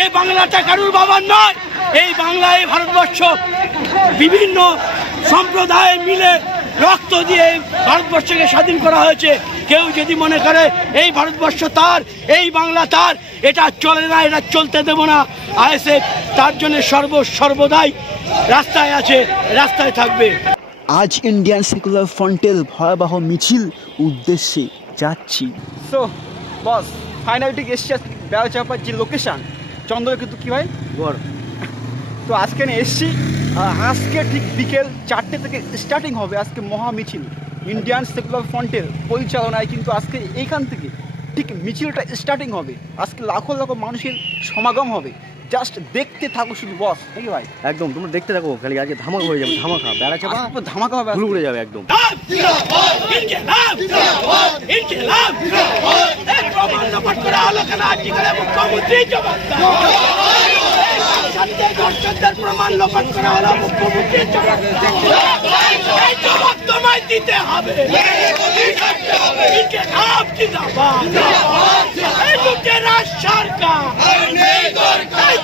এই বাংলাটা কারুর বাবার নয়। এই বাংলায় ভারতবর্ষ বিভিন্ন সম্প্রদায় মিলে রক্ত দিয়ে ভারতবর্ষকে স্বাধীন করা হয়েছে। কেউ যদি মনে করে এই ভারতবর্ষ তার, এই বাংলা তার, এটা চলে না, এটা চলতে দেব না। আইএসএফ তার জন্য সর্বদাই রাস্তায় আছে, রাস্তায় থাকবে। আজ ইন্ডিয়ান সেকুলার ফ্রন্টের ভয়াবহ মিছিল উদ্দেশ্যে যাচ্ছি। সো বস ফাইনাল ঠিক এসছে বেড়াচাপার যে লোকেশান চন্দ্র কিন্তু কী হয় গড়। তো আজকে আমি এসছি, আজকে ঠিক বিকেল 4টে থেকে স্টার্টিং হবে আজকে মহা মিছিল ইন্ডিয়ান সেকুলার ফ্রন্টের পরিচালনায়। কিন্তু আজকে এইখান থেকে ঠিক মিছিলটা স্টার্টিং হবে। আজকে লাখো লাখো মানুষের সমাগম হবে। জাস্ট দেখতে থাকো শুধু বস, নাকি ভাই? একদম তোমরা দেখতে থাকো, খালি আজকে ধামাকা হয়ে যাবে, ধামাকা বেড়াচাপা ধামাকা হবে, ঘুরে যাবে একদম। প্রমাণ লোপাট করা হলো মুখ্যমন্ত্রীর জবাব তোমায় দিতে হবে।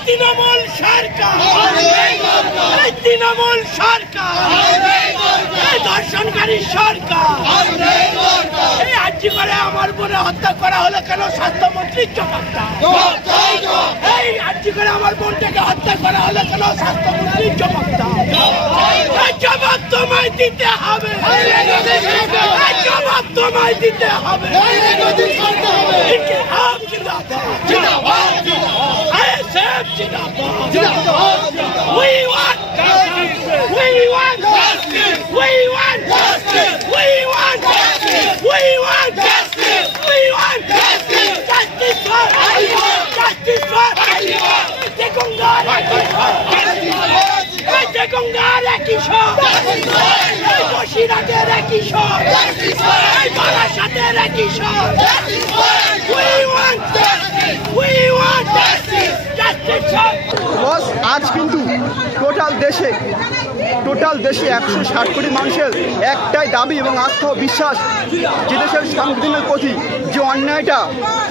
তৃণমূল সরকার, তৃণমূল সরকার, দর্শনকারী সরকার। এই আর্জি করে আমার বোনে হত্যা করা হলো কেন? স্বাস্থ্যমন্ত্রীর জবাব দাও। এই আর্জি করে আমার বোনটাকে হত্যা করা হলো কেন? স্বাস্থ্যমন্ত্রীর জবাব দাও। জবাব তোমায় দিতে হবে, জবাব তোমায় দিতে হবে। We want justice. We want justice. We want justice. We want justice. We want justice. We want justice. Justice for everyone. Justice for everyone. Tekongara Kishore. Bashirater Kishore. Barashater Kishore. We want justice. We want justice. বস আজ কিন্তু total দেশে 160 কোটি মানুষের একটাই দাবি এবং আস্থা ও বিশ্বাস যে দেশের সংবিধানের প্রতি যে অন্যায়টা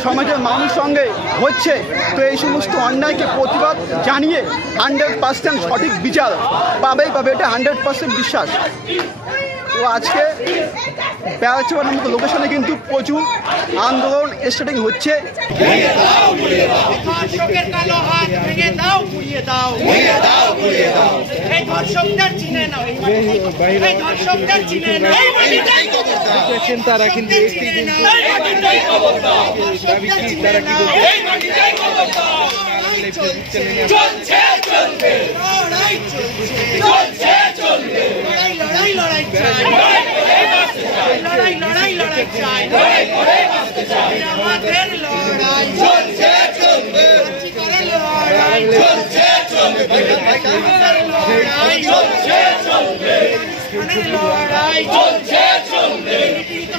সমাজের মানুষ সঙ্গে হচ্ছে, তো এই সমস্ত অন্যায়কে প্রতিবাদ জানিয়ে 100% সঠিক বিচার পাবেই পাবে, এটা 100% বিশ্বাস। তো আজকে বেড়াচাপা নামক লোকেশনে কিন্তু প্রচুর আন্দোলন স্টার্টিং হচ্ছে।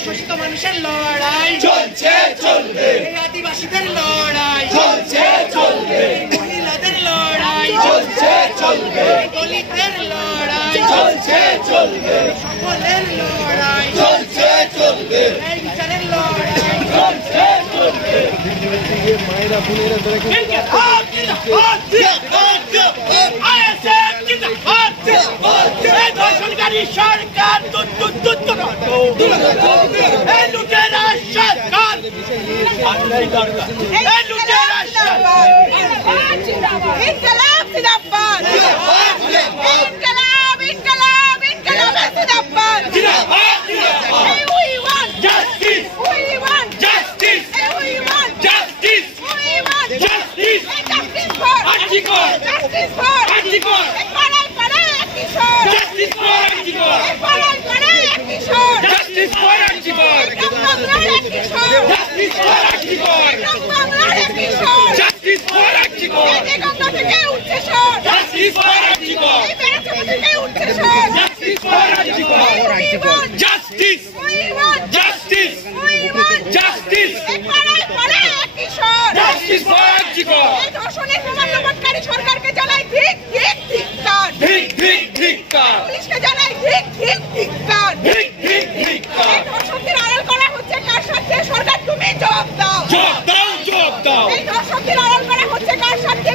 শোষিত মানুষের লড়াই চলছে, চলবে। আদিবাসীদের লড়াই চলছে, চলবে। মহিলাদের লড়াই চলছে, চলবে। দলিতের লড়াই চলছে, চলবে। সকলের লড়াই চলছে, চলবে। এই বিচারের লড়াই চলছে, চলবে। মায়েরা বোনেরা দর্শনকারী সরকার লুটেরা সরকার, লুটেরা সরকারকে জানাই ঠিক ঠিক ধিক্কার, ঠিক ঠিক ধিক্কার। পুলিশকে জানাই ঠিক ঠিক ধিক্কার, ঠিক ঠিক ধিক্কার। ধর্ষকদের আড়াল করা হচ্ছে কার সাথে? সরকার তুমি জবাব দাও, জবাব দাও, জবাব দাও। এই ধর্ষকদের আড়াল করা হচ্ছে কার সাথে?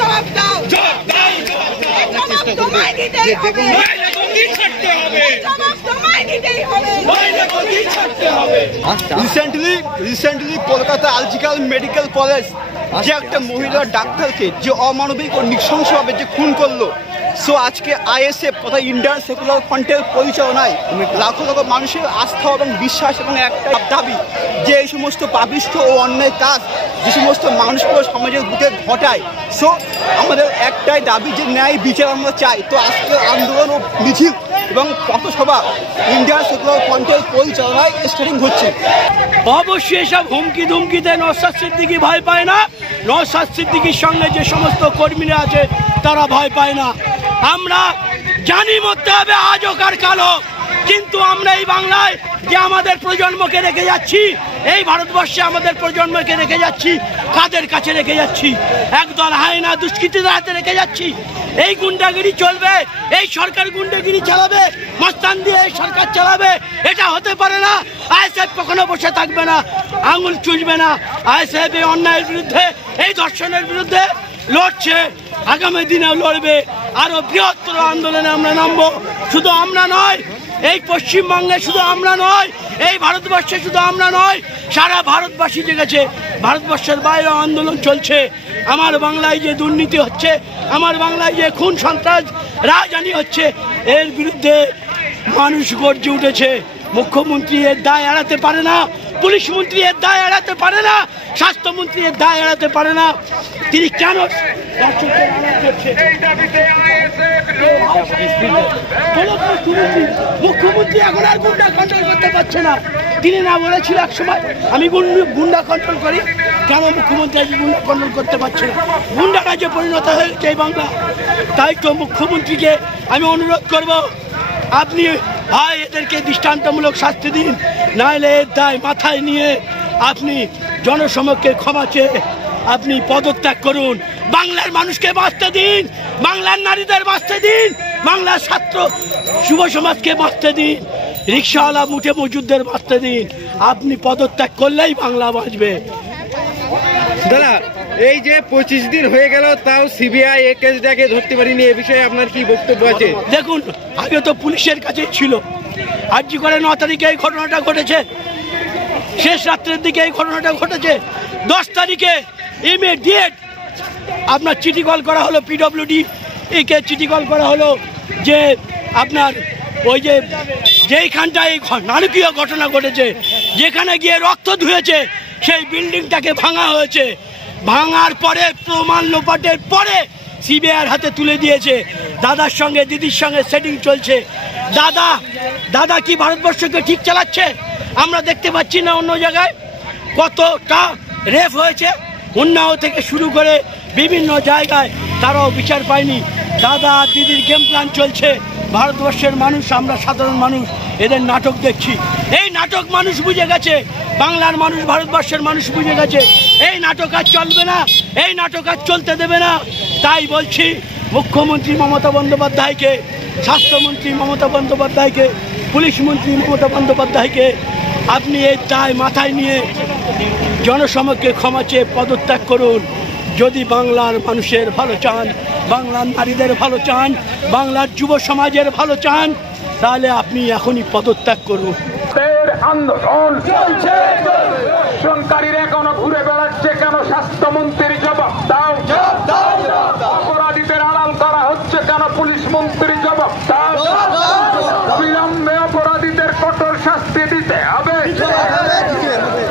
জবাব দাও, জবাব তোমায় দিতেই হবে, জবাব তোমায় দিতেই হবে। Recently Kolkata RG Kar medical college যে একটা মহিলা ডাক্তারকে যে অমানবিক ও নৃশংসভাবে যে খুন করলো, সো আজকে আইএসএফ তথা ইন্ডিয়ান সেকুলার ফ্রন্টের পরিচালনায় লাখো লাখো মানুষের আস্থা এবং বিশ্বাস এবং একটা দাবি যে এই সমস্ত পাপিষ্ঠ ও অন্যায় কাজ যে সমস্ত মানুষগুলো সমাজের বুকে ঘটায়, সো আমাদের একটাই দাবি যে ন্যায় বিচার আমরা চাই। তো আজকে আন্দোলন ও মিছিল এবং পথসভা ইন্ডিয়ান সেকুলার ফ্রন্টের পরিচালনায় স্টার্টিং হচ্ছে। অবশ্যই এসব হুমকি ধুমকিতে নওশাদ সিদ্দিকী ভয় পায় না। নওশাদ সিদ্দিকীর সঙ্গে যে সমস্ত কর্মীরা আছে তারা ভয় পায় না। আমরা জানি মরতে হবে আজ হোক আর কালো, কিন্তু আমরা এই বাংলায় যে আমাদের প্রজন্মকে রেখে যাচ্ছি, এই ভারতবর্ষে আমাদের প্রজন্মকে রেখে যাচ্ছি, কাদের কাছে রেখে যাচ্ছি? একদল হায়না দুষ্কৃতীদের হাতে রেখে যাচ্ছি। এই গুন্ডাগিরি চলবে, এই সরকার গুন্ডাগিরি চালাবে, মস্তান দিয়ে এই সরকার চালাবে, এটা হতে পারে না। আইএসএফ কখনো বসে থাকবে না, আঙুল চুষবে না। আইএসএফ এই অন্যায়ের বিরুদ্ধে, এই ধর্ষণের বিরুদ্ধে লড়ছে, আগামী দিনেও লড়বে। আরো বৃহত্তর আন্দোলনে আমরা নামবো। শুধু আমরা নয়, এই পশ্চিমবঙ্গে শুধু আমরা নয়, এই ভারতবর্ষে শুধু আমরা নয়, সারা ভারতবাসী জেগেছে। ভারতবর্ষের বাইরেও আন্দোলন চলছে। আমার বাংলায় যে দুর্নীতি হচ্ছে, আমার বাংলায় যে খুন সন্ত্রাস রাজধানী হচ্ছে, এর বিরুদ্ধে মানুষ গর্জে উঠেছে। মুখ্যমন্ত্রী এর দায় এড়াতে পারে না, পুলিশ মন্ত্রী এর দায় এড়াতে পারে না, স্বাস্থ্যমন্ত্রী এর দায় এড়াতে পারে না। তিনি কেন মুখ্যমন্ত্রী এখন আর গুন্ডা কন্ট্রোল করতে পারছে না? তিনি না বলেছিল এক সময় আমি গুন্ডা কন্ট্রোল করি? কেন মুখ্যমন্ত্রী আজ গুন্ডা কন্ট্রোল করতে পারছে না? গুন্ডা কাজে পরিণত হয়েছে এই বাংলা। তাই তো মুখ্যমন্ত্রীকে আমি অনুরোধ করব, আপনি হয় এদেরকে দৃষ্টান্তমূলক শাস্তি দিন, নাহলে এর দায় মাথায় নিয়ে আপনি জনসমক্ষে ক্ষমা চেয়ে আপনি পদত্যাগ করুন। বাংলার মানুষকে বাঁচতে দিন, বাংলার নারীদের বাঁচতে দিন, বাংলার ছাত্র যুব সমাজকে বাঁচতে দিন, রিক্সাওয়ালা মুঠে মজুরদের বাঁচতে দিন। আপনি পদত্যাগ করলেই বাংলা বাঁচবে। দাদা, এই যে 25 দিন হয়ে গেল তাও সিবিআই এই কেসটাকে ধরতে পারিনি, এ বিষয়ে আপনার কি বক্তব্য আছে? দেখুন, আগে তো পুলিশের কাছেই ছিল। আরজি করে 9 তারিখে এই ঘটনাটা ঘটেছে, শেষ রাত্রের দিকে এই ঘটনাটা ঘটেছে। 10 তারিখে ইমিডিয়েট আপনার চিঠি কল করা হলো, পিডব্লিউডি কে চিঠি কল করা হলো যে আপনার ওই যে যেইখানটায় এই নারকীয় ঘটনা ঘটেছে, যেখানে গিয়ে রক্ত ধুয়েছে, সেই বিল্ডিংটাকে ভাঙা হয়েছে। ভাঙার পরে প্রমাণ লোপাটের পরে সিবিআইয়ের হাতে তুলে দিয়েছে। দাদার সঙ্গে দিদির সঙ্গে সেটিং চলছে। দাদা কি ভারতবর্ষকে ঠিক চালাচ্ছে? আমরা দেখতে পাচ্ছি না অন্য জায়গায় কতটা রেপ হয়েছে, উন্নাও থেকে শুরু করে বিভিন্ন জায়গায়, তারাও বিচার পায়নি। দাদা দিদির গেম প্ল্যান চলছে। ভারতবর্ষের মানুষ, আমরা সাধারণ মানুষ এদের নাটক দেখছি। এই নাটক মানুষ বুঝে গেছে, বাংলার মানুষ, ভারতবর্ষের মানুষ বুঝে গেছে। এই নাটক আর চলবে না, এই নাটক আর চলতে দেবে না। তাই বলছি মুখ্যমন্ত্রী মমতা বন্দ্যোপাধ্যায়কে, স্বাস্থ্যমন্ত্রী মমতা বন্দ্যোপাধ্যায়কে, পুলিশ মন্ত্রী মমতা বন্দ্যোপাধ্যায়কে, আপনি এই দায় মাথায় নিয়ে জনসমক্ষে ক্ষমা চেয়ে পদত্যাগ করুন। যদি বাংলার মানুষের ভালো চান, বাংলার নারীদের ভালো চান, বাংলার যুব সমাজের ভালো চান, তাহলে আপনি এখনই পদত্যাগ করুন। আন্দোলন চলছে, সরকারিরা এখনো ঘুরে বেড়াচ্ছে কেন? স্বাস্থ্যমন্ত্রীর জবাব দাও। অপরাধীদের আড়াল করা হচ্ছে কেন? পুলিশ মন্ত্রী জবাব দাও। বিলম্বে অপরাধীদের কঠোর শাস্তি দিতে হবে।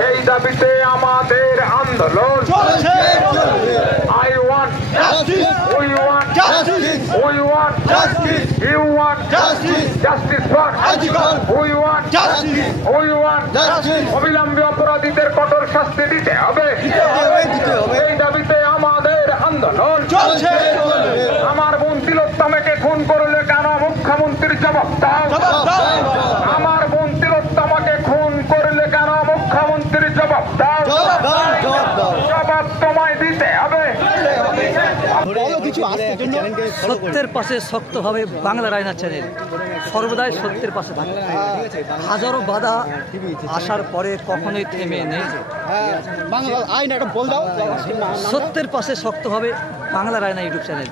এই দাবিতে আমাদের আন্দোলন। I want justice. We want justice. We want justice. You want justice. Justice for Arjikar. We want justice. We want justice. অবিলম্বে অপরাধীদের কঠোর শাস্তি দিতে হবে। এই দাবিতে আমাদের আন্দোলন চলছে। আমার বোন তিলোত্তমাকে খুন করলে কেন? মুখ্যমন্ত্রীর জবাব দাও। আমার বোন তিলোত্তমাকে খুন করলে কেন? মুখ্যমন্ত্রীর জবাব দাও। জবাব তোমায় দিতে হবে। বলো কিছু আজকের জন্য। সত্যের পাশে শক্তভাবে বাংলা রায়না চ্যানেল সর্বদাই সত্যের পাশে থাকে। হাজারো বাধা আসার পরে কখনোই থেমে নেই। বাংলা আইন একটা বল দাও। সত্যের পাশে শক্তভাবে বাংলা রায়না ইউটিউব চ্যানেল।